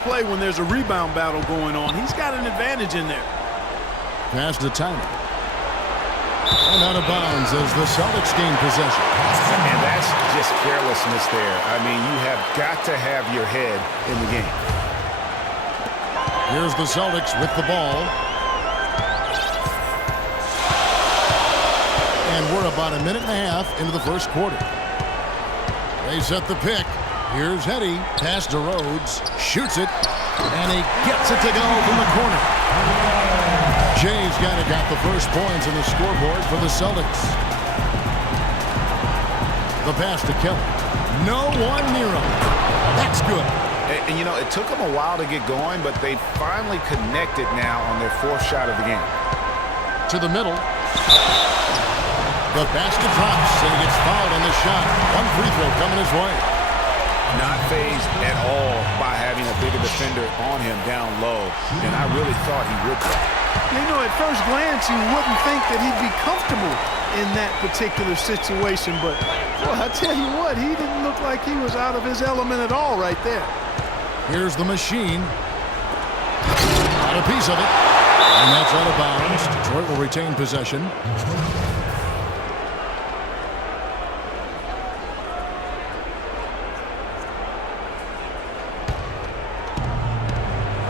Play when there's a rebound battle going on. He's got an advantage in there. Pass to Tyler. And out of bounds as the Celtics gain possession. And that's just carelessness there. I mean, you have got to have your head in the game. Here's the Celtics with the ball. And we're about a minute and a half into the first quarter. They set the pick. Here's Hetty. Pass to Rhodes. Shoots it. And he gets it to go from the corner. Jay's got the first points on the scoreboard for the Celtics. The pass to Kelly. No one near him. That's good. And, you know, it took them a while to get going, but they finally connected now on their fourth shot of the game. To the middle. The basket drops, and he gets fouled on the shot. One free throw coming his way. Not fazed at all by having a bigger defender on him down low, and I really thought he would be. You know, at first glance, you wouldn't think that he'd be comfortable in that particular situation, but boy, I tell you what, he didn't look like he was out of his element at all right there. Here's the machine. Got a piece of it, and that's out of bounds. Detroit will retain possession.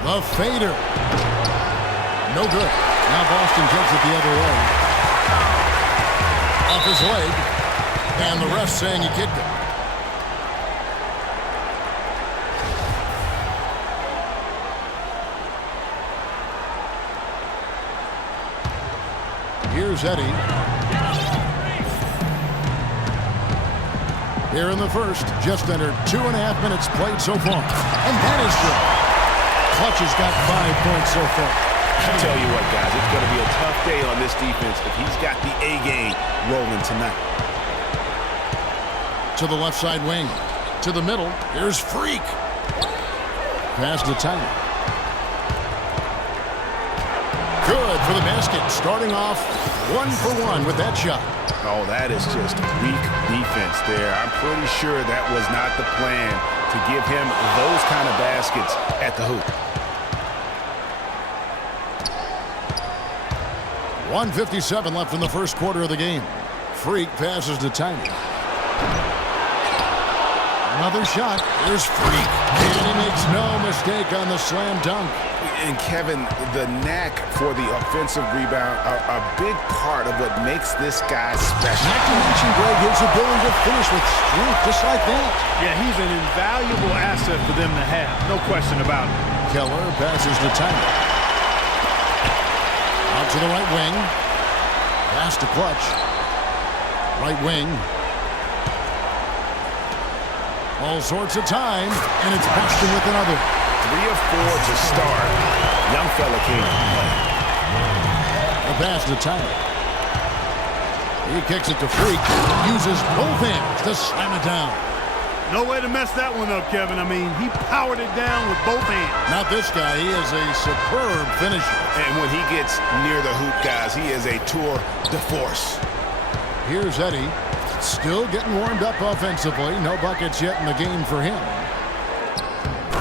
The fader. No good. Now Boston takes it the other way. Off his leg. And the ref saying he kicked it. Here's Eddie. Here in the first, just under 2.5 minutes played so far. And that is good. Clutch has got 5 points so far. I tell you what, guys, it's going to be a tough day on this defense if he's got the A game rolling tonight. To the left side wing. To the middle. Here's Freak. Pass to Tyler. Good for the basket. Starting off 1-for-1 with that shot. Oh, that is just weak defense there. I'm pretty sure that was not the plan to give him those kind of baskets at the hoop. 1:57 left in the first quarter of the game. Freak passes to Tiny. Another shot. Here's Freak. And he makes no mistake on the slam dunk. And Kevin, the knack for the offensive rebound are a big part of what makes this guy special. Not to mention, Greg, his ability to finish with strength just like that. Yeah, he's an invaluable asset for them to have. No question about it. Keller passes to Tiny. Out to the right wing. Pass to Clutch. Right wing. All sorts of time, and it's Boston with another. 3 of 4 to start. Young fella came to play. The pass to Tyler. He kicks it to Freak. Uses both hands to slam it down. No way to mess that one up, Kevin. I mean, he powered it down with both hands. Not this guy. He is a superb finisher. And when he gets near the hoop, guys, he is a tour de force. Here's Eddie. Still getting warmed up offensively. No buckets yet in the game for him.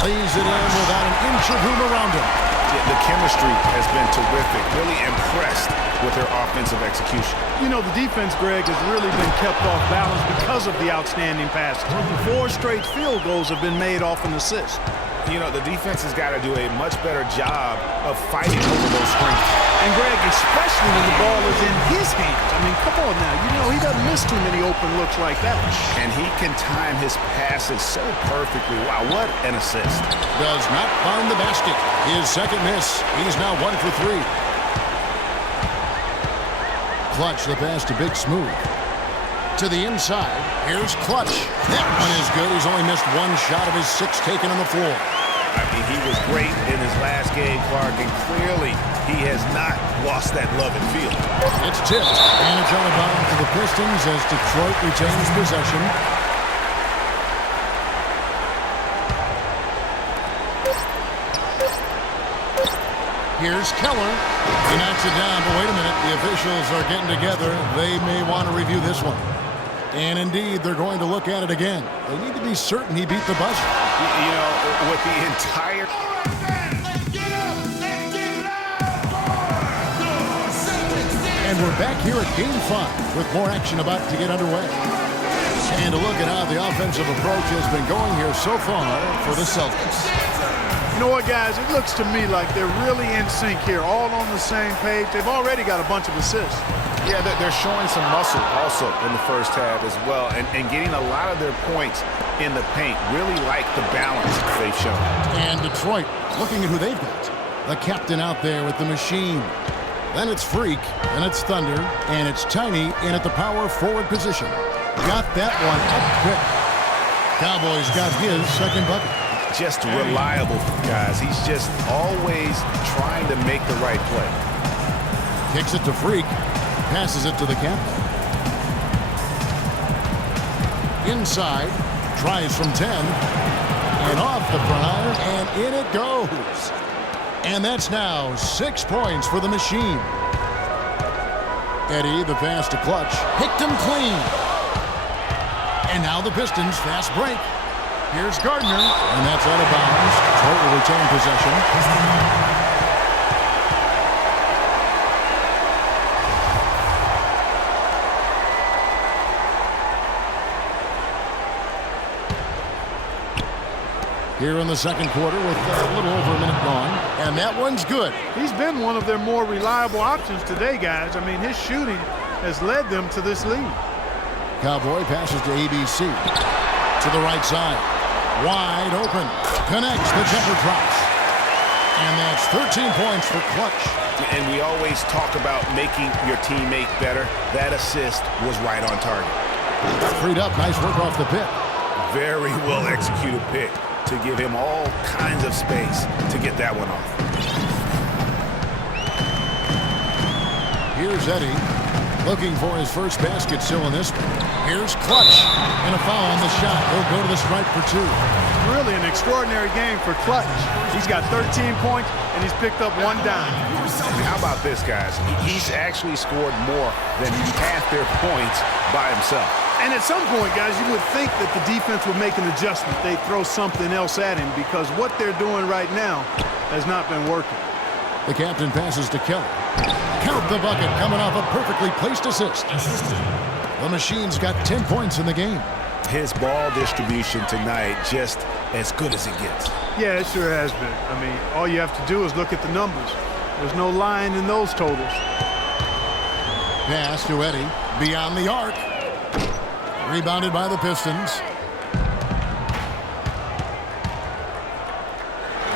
Lays it in without an inch of room around him. Yeah, the chemistry has been terrific. Really impressed with their offensive execution. You know, the defense, Greg, has really been kept off balance because of the outstanding passes. 4 straight field goals have been made off an assist. You know, the defense has got to do a much better job of fighting over those screens. And, Greg, especially when the ball is in his hands. I mean, come on now. You know, he doesn't miss too many open looks like that. And he can time his passes so perfectly. Wow, what an assist. Does not find the basket. His second miss. He's now 1 for 3. Clutch the pass to Big Smooth. To the inside. Here's Clutch. That one is good. He's only missed 1 shot of his 6 taken on the floor. I mean, he was great in his last game, Clark, and clearly he has not lost that love and feel. It's tipped, and it's on a bound to the Pistons as Detroit retains possession. Here's Keller. He knocks it down, but wait a minute. The officials are getting together. They may want to review this one. And indeed, they're going to look at it again. They need to be certain he beat the buzzer. You know, with the entire... And we're back here at Game 5 with more action about to get underway. And a look at how the offensive approach has been going here so far for the Celtics. You know what, guys? It looks to me like they're really in sync here, all on the same page. They've already got a bunch of assists. Yeah, they're showing some muscle also in the first half as well, and getting a lot of their points in the paint. Really like the balance they've shown. And Detroit, looking at who they've got. The captain out there with the machine. Then it's Freak, and it's Thunder, and it's Tiny in at the power forward position. Got that one up quick. Cowboys got his second bucket. Just reliable, guys. He's just always trying to make the right play. Kicks it to Freak. Passes it to the captain. Inside. Tries from 10. And off the front iron, and in it goes. And that's now 6 points for the machine. Eddie, the pass to Clutch. Picked him clean. And now the Pistons, fast break. Here's Gardner, and that's out of bounds. Detroit will retain possession. Here in the second quarter with a little over a minute gone. And that one's good. He's been one of their more reliable options today, guys. I mean, his shooting has led them to this lead. Cowboy passes to ABC. To the right side. Wide open. Connects. The jumper drops. And that's 13 points for Clutch. And we always talk about making your teammate better. That assist was right on target. Freed up. Nice work off the pick. Very well executed pick to give him all kinds of space to get that one off. Here's Eddie. Looking for his first basket still in this one. Here's Clutch. And a foul on the shot. He'll go to the stripe for 2. Really an extraordinary game for Clutch. He's got 13 points, and he's picked up 1 dime. How about this, guys? He's actually scored more than half their points by himself. And at some point, guys, you would think that the defense would make an adjustment. They'd throw something else at him because what they're doing right now has not been working. The captain passes to Kelly. Count the bucket coming off a perfectly placed assist. The machine's got 10 points in the game. His ball distribution tonight just as good as it gets. Yeah, it sure has been. I mean, all you have to do is look at the numbers. There's no lying in those totals. Pass to Eddie. Beyond the arc. Rebounded by the Pistons.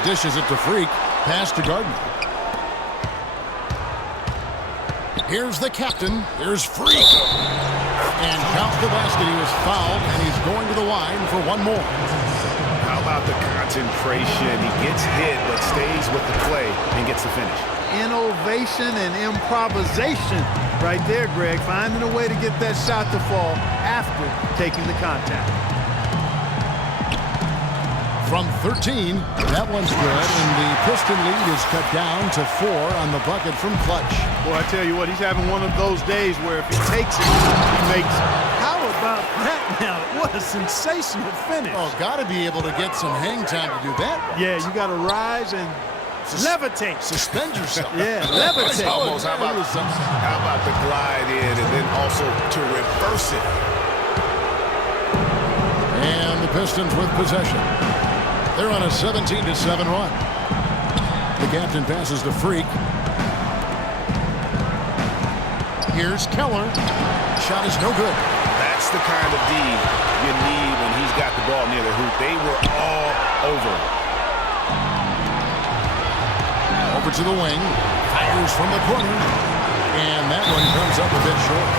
Dishes it to Freak. Pass to Gardner. Here's the captain. Here's Freak. And count the basket. He was fouled, and he's going to the line for one more. How about the concentration? He gets hit, but stays with the play and gets the finish. Innovation and improvisation right there, Greg. Finding a way to get that shot to fall after taking the contact. From 13, that one's good, and the Piston lead is cut down to 4 on the bucket from Clutch. Boy, I tell you what, he's having one of those days where if he takes it, he makes it. How about that now? What a sensational finish. Oh, got to be able to get some hang time to do that. Yeah, you got to rise and levitate. Suspend yourself. Yeah, levitate. Almost. How about the glide in and then also to reverse it? And the Pistons with possession. They're on a 17-7 run. The captain passes to Freak. Here's Keller. Shot is no good. That's the kind of D you need when he's got the ball near the hoop. They were all over. Over to the wing. Fires from the corner. And that one comes up a bit short.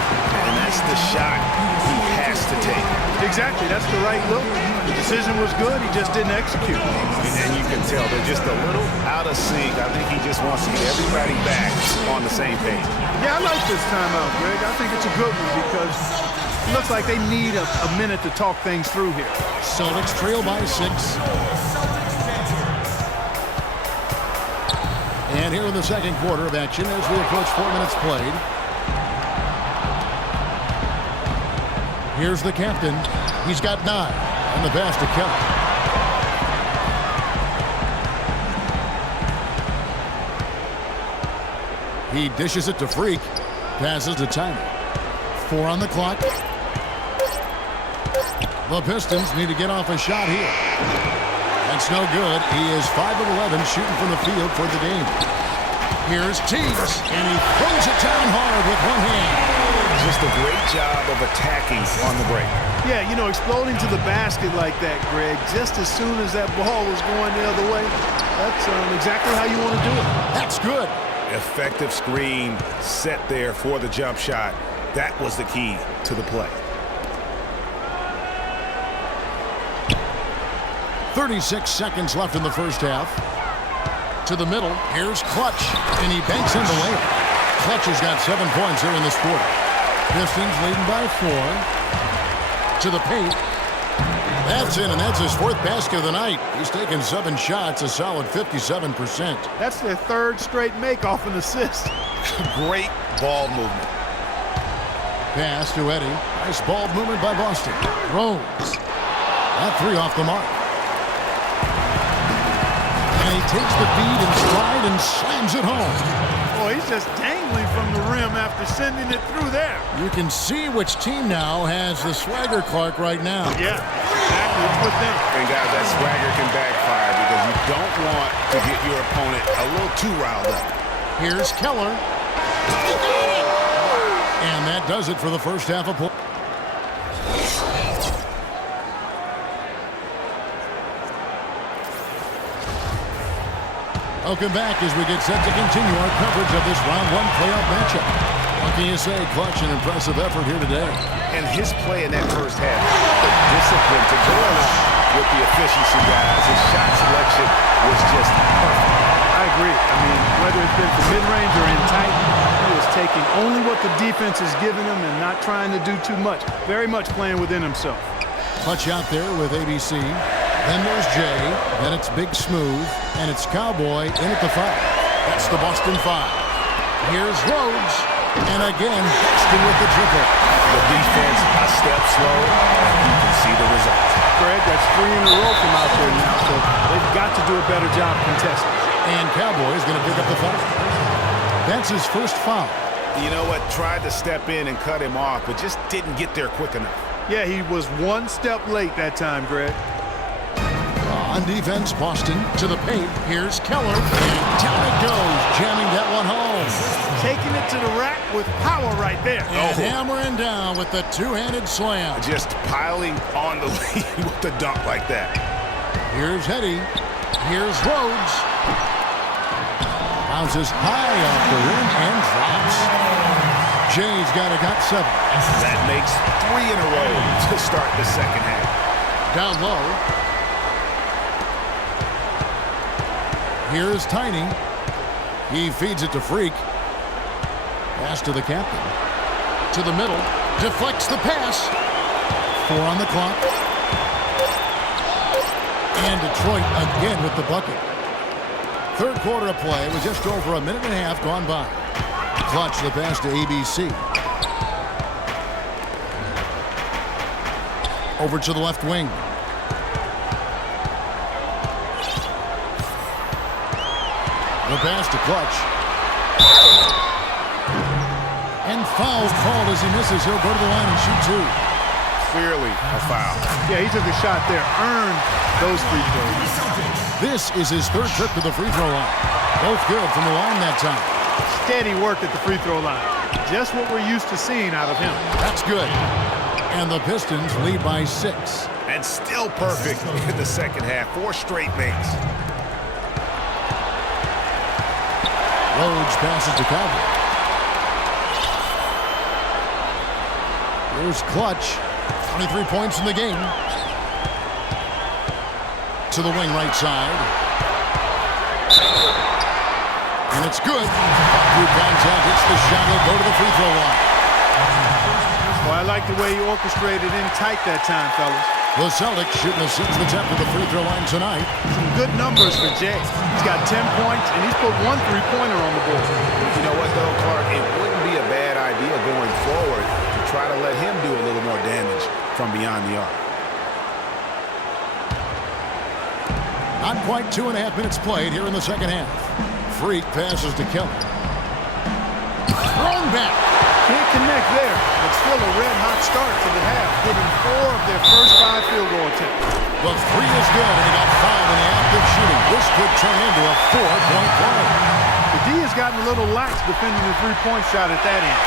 And that's the shot he has to take. Exactly. That's the right look. The decision was good. He just didn't execute. And you can tell they're just a little out of sync. I think he just wants to get everybody back on the same page. Yeah, I like this timeout, Greg. I think it's a good one because it looks like they need a minute to talk things through here. Celtics trail by 6. And here in the second quarter of action as we approach 4 minutes played. Here's the captain. He's got 9. And the pass to Kelly. He dishes it to Freak. Passes to Tyner. 4 on the clock. The Pistons need to get off a shot here. That's no good. He is 5 of 11 shooting from the field for the game. Here's Teagues, and he throws it down hard with one hand. Just a great job of attacking on the break. Yeah, you know, exploding to the basket like that, Greg, just as soon as that ball was going the other way, that's exactly how you want to do it. That's good. Effective screen set there for the jump shot. That was the key to the play. 36 seconds left in the first half. To the middle. Here's Clutch, and he banks in the layup. Clutch has got 7 points here in this quarter. Pistons leading by 4. To the paint. That's in, and that's his 4th basket of the night. He's taken 7 shots, a solid 57%. That's their 3rd straight make off an assist. Great ball movement. Pass to Eddie. Nice ball movement by Boston. Rose. That 3 off the mark. And he takes the feed in stride and slams it home. Boy, he's just dangling from the rim after sending it through there. You can see which team now has the swagger Clark right now. Yeah, exactly. It's with them. And guys, that swagger can backfire because you don't want to get your opponent a little too riled up. Here's Keller. And that does it for the first half of play. Welcome back as we get set to continue our coverage of this round 1 playoff matchup. What can you say? Clutch, an impressive effort here today. And his play in that first half, the discipline to go along with the efficiency, guys. His shot selection was just perfect. I agree. I mean, whether it's been from mid-range or in tight, he is taking only what the defense is giving him and not trying to do too much. Very much playing within himself. Clutch out there with ABC. Then there's Jay. Then it's Big Smooth. And it's Cowboy in at the 5. That's the Boston 5. Here's Rhodes. And again, Boston with the triple. The defense a step slow, and you can see the results. Greg, that's 3 in a row from out there now, so they've got to do a better job contesting. And Cowboy's going to pick up the foul. That's his first foul. You know what? Tried to step in and cut him off, but just didn't get there quick enough. Yeah, he was 1 step late that time, Greg. On defense, Boston to the paint. Here's Keller. And down it goes, jamming that one home. Taking it to the rack with power right there. And hammering down with the 2-handed slam. Just piling on the lead with the dunk like that. Here's Hetty. Here's Rhodes. Bounces high off the rim and drops. Jay's got 7. That makes 3 in a row to start the second half. Down low. Here's Tiny. He feeds it to Freak. Pass to the captain. To the middle. Deflects the pass. 4 on the clock. And Detroit again with the bucket. 3rd quarter of play with just over a minute and a half gone by. Clutch the pass to ABC. Over to the left wing. The pass to Clutch. And foul called as he misses. He'll go to the line and shoot 2. Clearly a foul. Yeah, he took a shot there. Earned those free throws. This is his 3rd trip to the free throw line. Both good from the line that time. Steady work at the free throw line. Just what we're used to seeing out of him. That's good. And the Pistons lead by 6. And still perfect in the second half. 4 straight makes. Rhodes passes to Cowboy. Here's Clutch. 23 points in the game. To the wing right side. And it's good. Through contact, hits the shot. He'll go to the free throw line. Well, I like the way he orchestrated in tight that time, fellas. The Celtics shooting a 6th attempt at the free throw line tonight. Some good numbers for Jay. He's got 10 points, and he's put 1 3-pointer on the board. You know what, though, Clark? It wouldn't be a bad idea going forward to try to let him do a little more damage from beyond the arc. Not quite 2.5 minutes played here in the second half. Freak passes to Keller. thrown back. Can't connect there, but still a red-hot start to the half, hitting 4 of their first 5 field goal attempts. The three is good, and he got fouled in the act of shooting. This could turn into a 4-point play. The D has gotten a little lax defending the three-point shot at that end.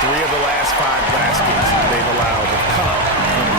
3 of the last 5 baskets they've allowed have come from the end.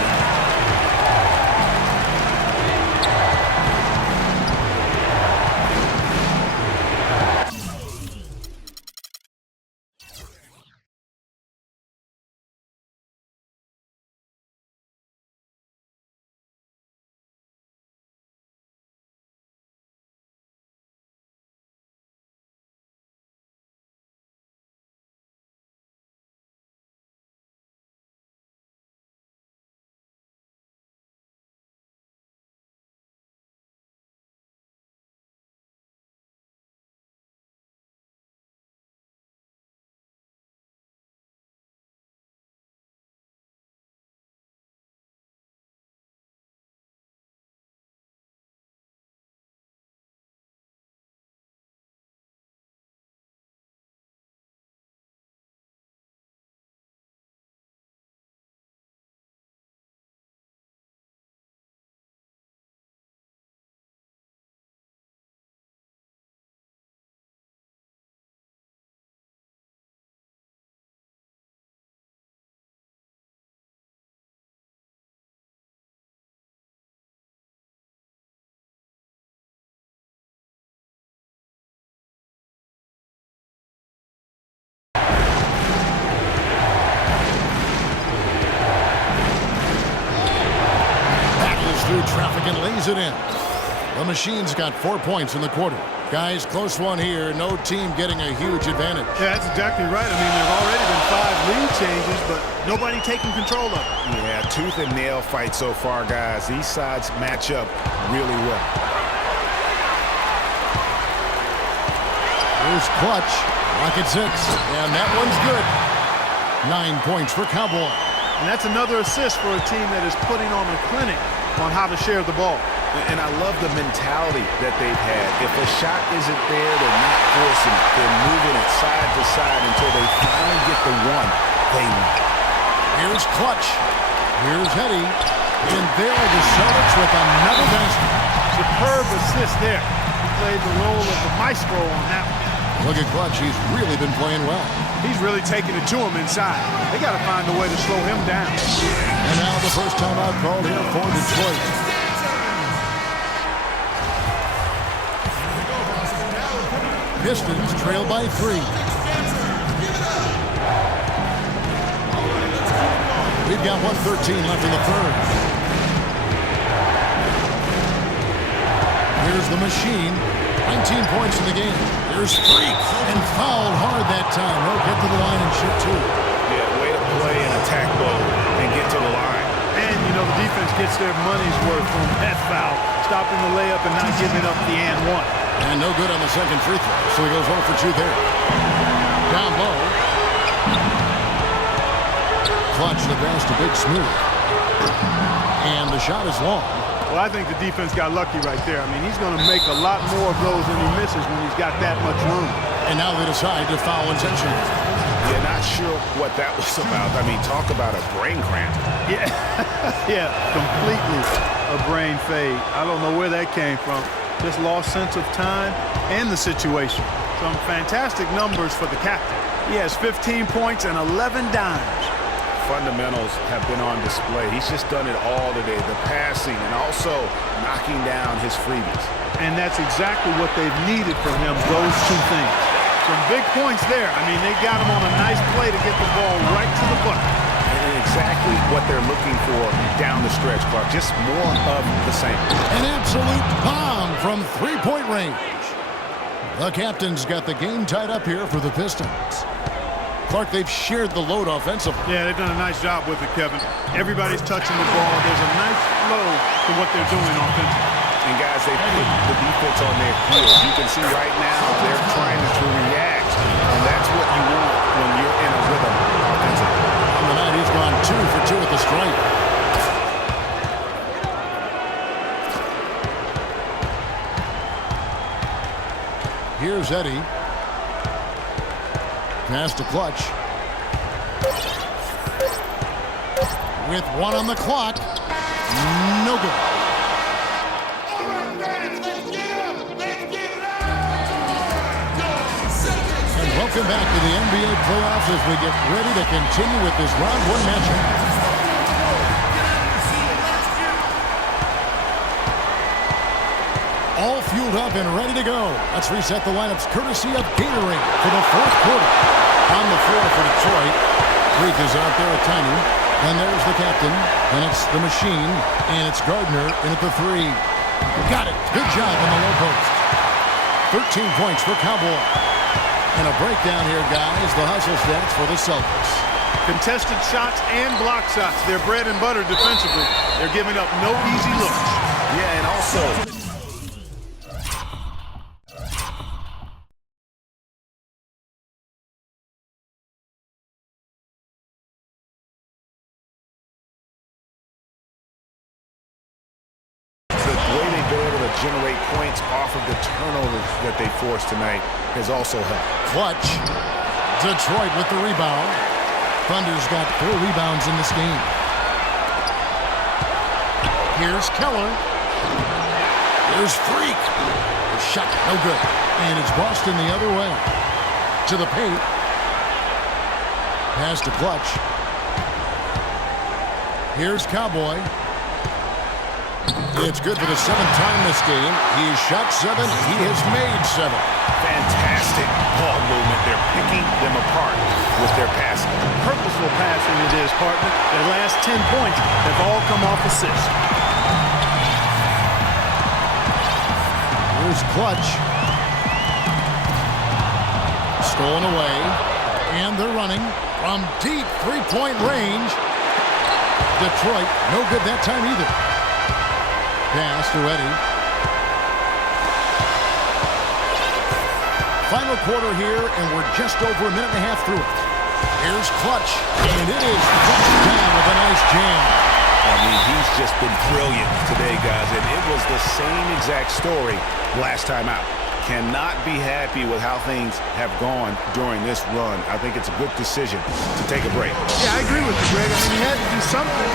Through traffic and lays it in. The Machine's got 4 points in the quarter. Guys, close one here. No team getting a huge advantage. Yeah, that's exactly right. I mean, there have already been 5 lead changes, but nobody taking control of it. Yeah, tooth and nail fight so far, guys. These sides match up really well. Here's Clutch. Rocket 6. And that one's good. 9 points for Cowboy. And that's another assist for a team that is putting on a clinic on how to share the ball. And I love the mentality that they've had. If a shot isn't there, they're not forcing it. They're moving it side to side until they finally get the one they want. Here's Clutch. Here's Hetty. And there are the Celtics with another basket. Superb assist there. He played the role of the maestro on that one. Look at Clutch. He's really been playing well. He's really taking it to him inside. They got to find a way to slow him down. And now the first timeout called here for Detroit. Pistons trail by 3. We've got 1:13 left in the third. Here's the Machine. 19 points in the game. Here's Freak. And fouled hard that time. He'll get to the line and shoot 2. Yeah, way to play an attack mode and get to the line. And, you know, the defense gets their money's worth from that foul, stopping the layup and not giving up the and one. And no good on the second free throw, so he goes 0 for 2 there. Down low. Clutch the pass to Big Smooth. And the shot is long. Well, I think the defense got lucky right there. I mean, he's going to make a lot more of those than he misses when he's got that much room. And now they decide to foul intentionally. Yeah, not sure what that was about. I mean, talk about a brain cramp. Yeah, yeah, completely a brain fade. I don't know where that came from. Just lost sense of time and the situation. Some fantastic numbers for the captain. He has 15 points and 11 dimes. Fundamentals have been on display. He's just done it all today. The passing and also knocking down his freebies. And that's exactly what they've needed from him, those 2 things. Some big points there. I mean, they got him on a nice play to get the ball right to the bucket. And exactly what they're looking for down the stretch, Clark. Just more of the same. An absolute bomb from 3-point range. The captain's got the game tied up here for the Pistons. Clark, they've shared the load offensively. Yeah, they've done a nice job with it, Kevin. Everybody's touching the ball. There's a nice flow to what they're doing offensively. And, guys, they put the defense on their heels. You can see right now they're trying to react, and that's what you want when you're in a rhythm offensively. On the night, he's gone 2 for 2 at the stripe. Here's Eddie. Pass to Clutch. With 1 on the clock. No good. And welcome back to the NBA playoffs as we get ready to continue with this round 1 matchup. All fueled up and ready to go. Let's reset the lineups courtesy of Gatorade for the 4th quarter. On the floor for Detroit. Greek is out there at Tiny. And there's the captain. And it's the machine. And it's Gardner in at the 3. Got it. Good job on the low post. 13 points for Cowboy. And a breakdown here, guys. The hustle stats for the Celtics. Contested shots and block shots. They're bread and butter defensively. They're giving up no easy looks. Yeah, and also generate points off of the turnovers that they forced tonight has also helped. Clutch. Detroit with the rebound. Thunder's got 4 rebounds in this game. Here's Keller. Here's Freak. The shot, no good. And it's Boston the other way. To the paint. Pass to Clutch. Here's Cowboy. It's good for the 7th time this game. He's shot 7. He has made 7. Fantastic ball movement. They're picking them apart with their passing. Purposeful passing it is, partner. Their last 10 points have all come off assists. Here's Clutch. Stolen away. And they're running from deep 3-point range. Detroit, no good that time either. Pass to Eddie. Final quarter here, and we're just over a minute and a half through it. Here's Clutch, and it is flushed down with a nice jam. I mean, he's just been brilliant today, guys, and it was the same exact story last time out. Cannot be happy with how things have gone during this run. I think it's a good decision to take a break. Yeah, I agree with you, Greg. I mean, he had to do something.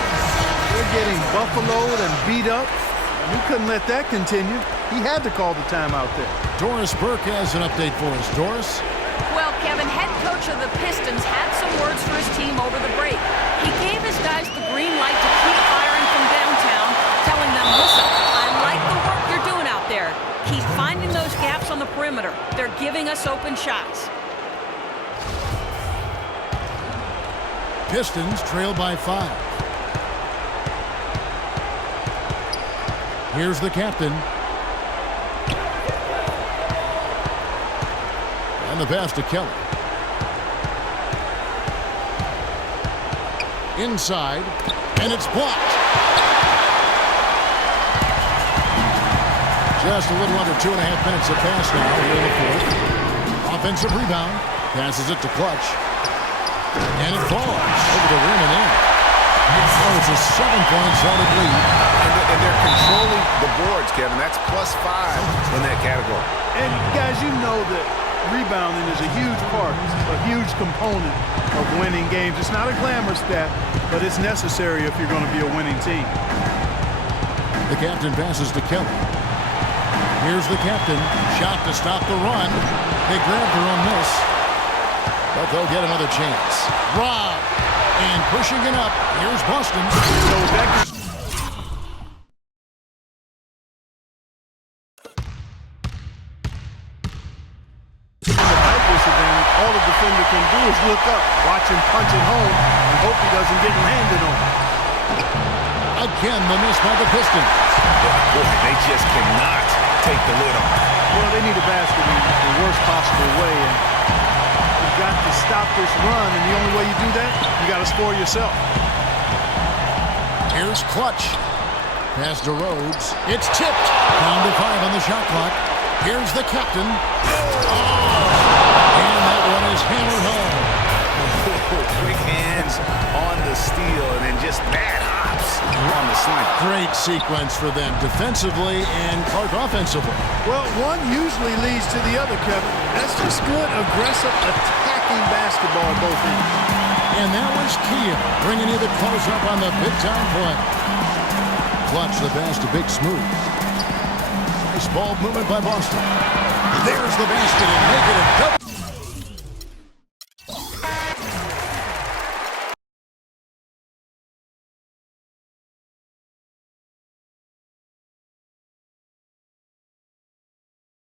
They're getting buffaloed and beat up. He couldn't let that continue. He had to call the timeout there. Doris Burke has an update for us. Doris? Well, Kevin, head coach of the Pistons had some words for his team over the break. He gave his guys the green light to keep firing from downtown, telling them, listen, I like the work you're doing out there. Keep finding those gaps on the perimeter. They're giving us open shots. Pistons trail by 5. Here's the captain. And the pass to Keller. Inside. And it's blocked. Just a little under 2.5 minutes of pass now here in the 4th. Offensive rebound. Passes it to Clutch. And it falls over the rim and in. Oh, it's a 7-point Celtic lead. And they're controlling the boards, Kevin. That's +5 in that category. And, guys, you know that rebounding is a huge part, a huge component of winning games. It's not a glamour stat, but it's necessary if you're going to be a winning team. The captain passes to Kelly. Here's the captain. Shot to stop the run. They grabbed their own miss. But they'll get another chance. Rob. And pushing it up. Here's Boston. So that all the defender can do is look up, watch him punch it home, and hope he doesn't get landed on. Again, the miss by the Pistons. Boy, they just cannot take the lid off. Well, they need a basket in the worst possible way, and you've got to stop this run, and the only way you do that, you got to score yourself. Here's Clutch. Pass to Rhodes. It's tipped. Down to 5 on the shot clock. Here's the captain. Oh! And that one is hammered home. quick hands on the steal and then just bad hops on the slant. Great sequence for them defensively and Clark offensively. Well, one usually leads to the other, Kevin. That's just good, aggressive, attacking basketball both ends. And that was Kia bringing you the close-up on the big-time play. Clutch the pass to Big Smooth. Nice ball movement by Boston. There's the basket and make it a double.